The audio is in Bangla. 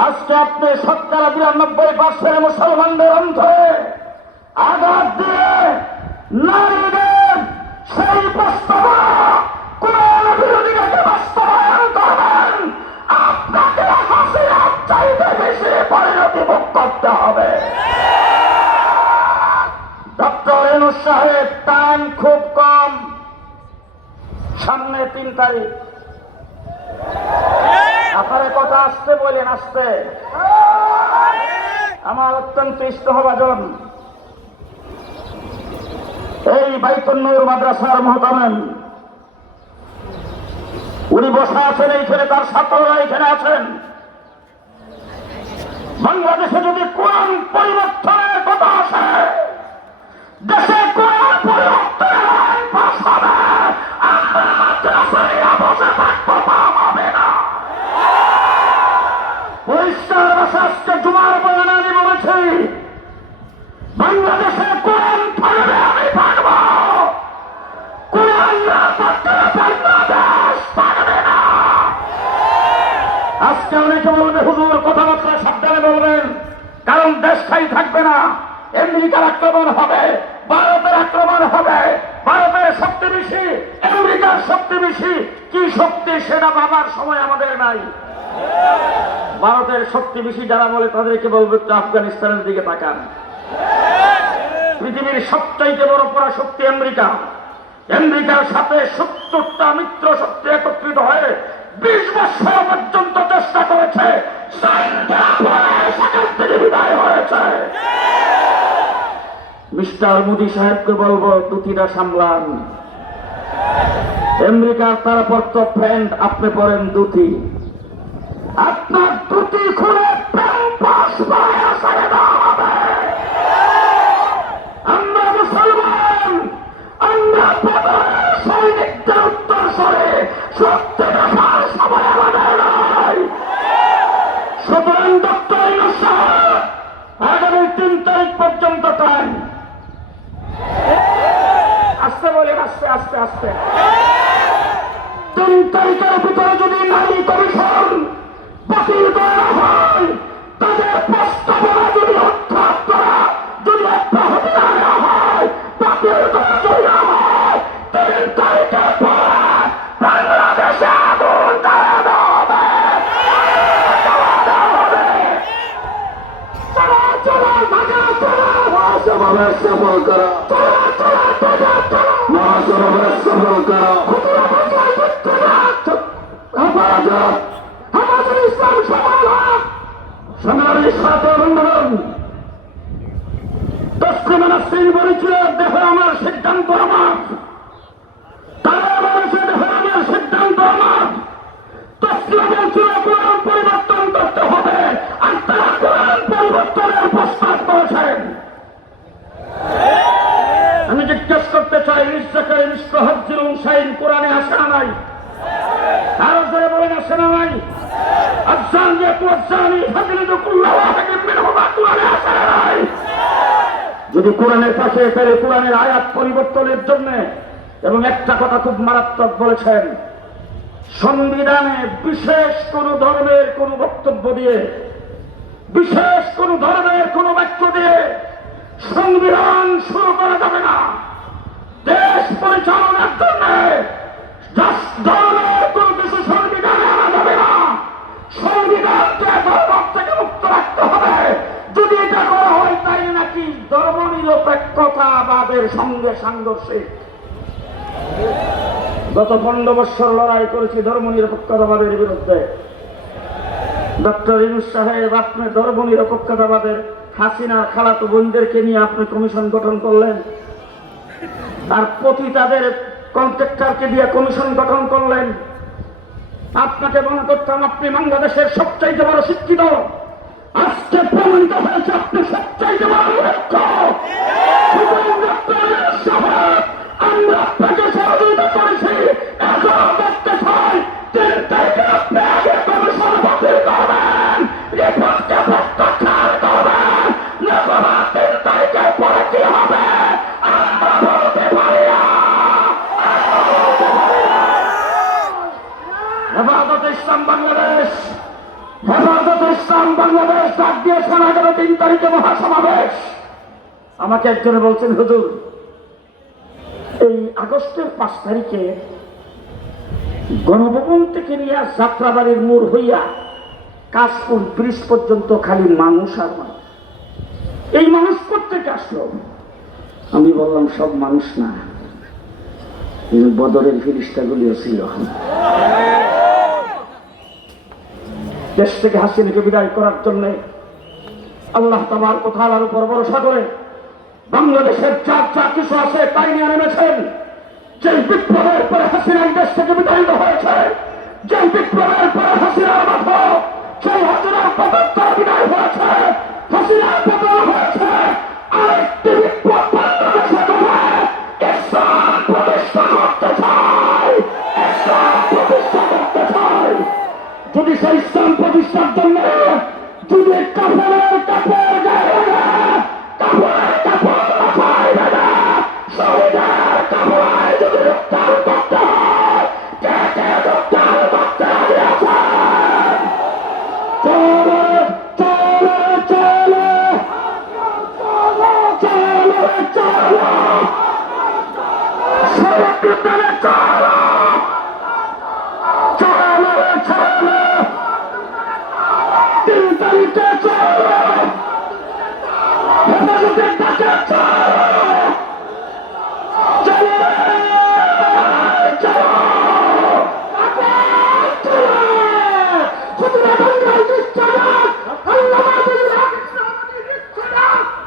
আজকে আপনি শতকরা বিরানব্বই পার্সেন্ট মুসলমানদের অন্তরে আঘাত দিয়ে নারীদের সেই টাইম খুব কম। সামনে তিন তারিখ। আপনার কথা আসতে বলেন আসতে আমার অত্যন্ত ইষ্টভাজন এই বাইতন্নূর মাদ্রাসার মহতামেন উনি বসা আছেন, এইখানে তার ছাত্ররা এখানে আছেন। বাংলাদেশে যদি কোরআন পরিবর্তনের কথা আসে দেশে বাংলাদেশে কোরআন থাকবে আমি থাকব কোরআন না থাকলে বাংলাদেশ থাকবে না। আজকে অনেকে বলবে, হুজুর, কথাবার্তা সাবধানে বলবেন। কারণ দেশ খাই থাকবে না। আমেরিকার আক্রমণ হবে, ভারতের আক্রমণ হবে। ভারতের শক্তি বেশি, আমেরিকার শক্তি বেশি। কি শক্তি সেটা ভাবার সময় আমাদের নাই। ভারতের শক্তি বেশি যারা বলে তাদেরকে বলব আফগানিস্তানের দিকে তাকান। পৃথিবীর সবচাইতে বড় পরাশক্তি আমেরিকা। আমেরিকার সাথে সত্তরটা মিত্র শক্তি একত্রিত হয়ে বিশ বছর পর্যন্ত চেষ্টা করেছে। মিস্টার মোদী সাহেবকে বলব দুটিটা সামলান। আমেরিকার তারপর তো ফ্রেন্ড আপনি পড়েন দুটি। আপনার দুটি খুলে দেওয়া হবে আমরা মুসলমান আমরা বদরের তিন তারিখ পর্যন্ত টাইম আস্তে বলেন আস্তে আস্তে আস্তে তিন তারিখের ভিতরে যদি নারী কমিশন মহাসমাবেশ সফল করা। মহাসমাবেশ সফল করা আমাদের ইসলাম সমাজ সাথে সিদ্ধান্ত আমার কোরআনে আসে না নাই আরও জোরে বলেন, আসে না নাই যদি কোরআনের পাশে ফেরে কোরআনের আয়াত পরিবর্তনের জন্য এবং একটা কথা খুব মারাত্মক বলেছেন, সংবিধানে বিশেষ কোন ধর্মের কোন বক্তব্য দিয়ে, বিশেষ কোন ধর্মের কোন বাক্য দিয়ে সংবিধান শুরু করা যাবে না। দেশ পরিচালনার যদি হয় তাই নাকি ধর্ম নিরপেক্ষতাবাদের সঙ্গে গত লড়াই করেছি ধর্ম নিরপেক্ষতাবাদের বিরুদ্ধে। ডক্টর সাহেব ধর্ম নিরপেক্ষতাবাদের হাসিনা, খালাতো বোনদেরকে নিয়ে আপনি কমিশন গঠন করলেন। আর প্রতি তাদের কন্ট্রাক্টরকে দিয়ে কমিশন গঠন করলেন। আপনাকে মনে করতাম আপনি বাংলাদেশের সবচাইতে বড় শিক্ষিত। আজকে প্রমাণিত হয়েছে আপনি সবচাইতে বড় সাহেব, আমরা ইসলাম বাংলাদেশ। হেফাজত আগাম বাংলাদেশ, ডাক দিয়েছেন আগামী তিন তারিখে মহাসমাবেশ। আমাকে একজনে বলছেন, হুজুর, এই আগস্টের পাঁচ তারিখে গণভবন থেকে নিয়ে যাত্রাবাড়ির মোড় হইয়া কাশপুর ব্রিজ পর্যন্ত খালি মানুষ আর মানুষ। এই মানুষ প্রত্যেকে আসলো? আমি বললাম, সব মানুষ না। বদরের ফিরিস্তাগুলিও ছিল। দেশ থেকে হাসিনাকে বিদায় করার জন্য আল্লাহ তোমার কোথার উপর ভরসা করে বাংলাদেশের যা যা কিছু আছে তাই নিয়ে নেমেছেন। যে বিপ্লবের পরে হাসিনা দেশ থেকে বিতাড়িত হয়েছে যে বিপ্লবের পরে হাসিনার মাথা সেই হাসিনার পদত্তর বিদায় হয়েছে। যদি সেই ইসলাম প্রতিষ্ঠার জন্য যদি কাপড়ের কাপড় লাগে, কাপড়ের কাপড় তিন তারিখে চলো হেফাজতের ডাকে চলো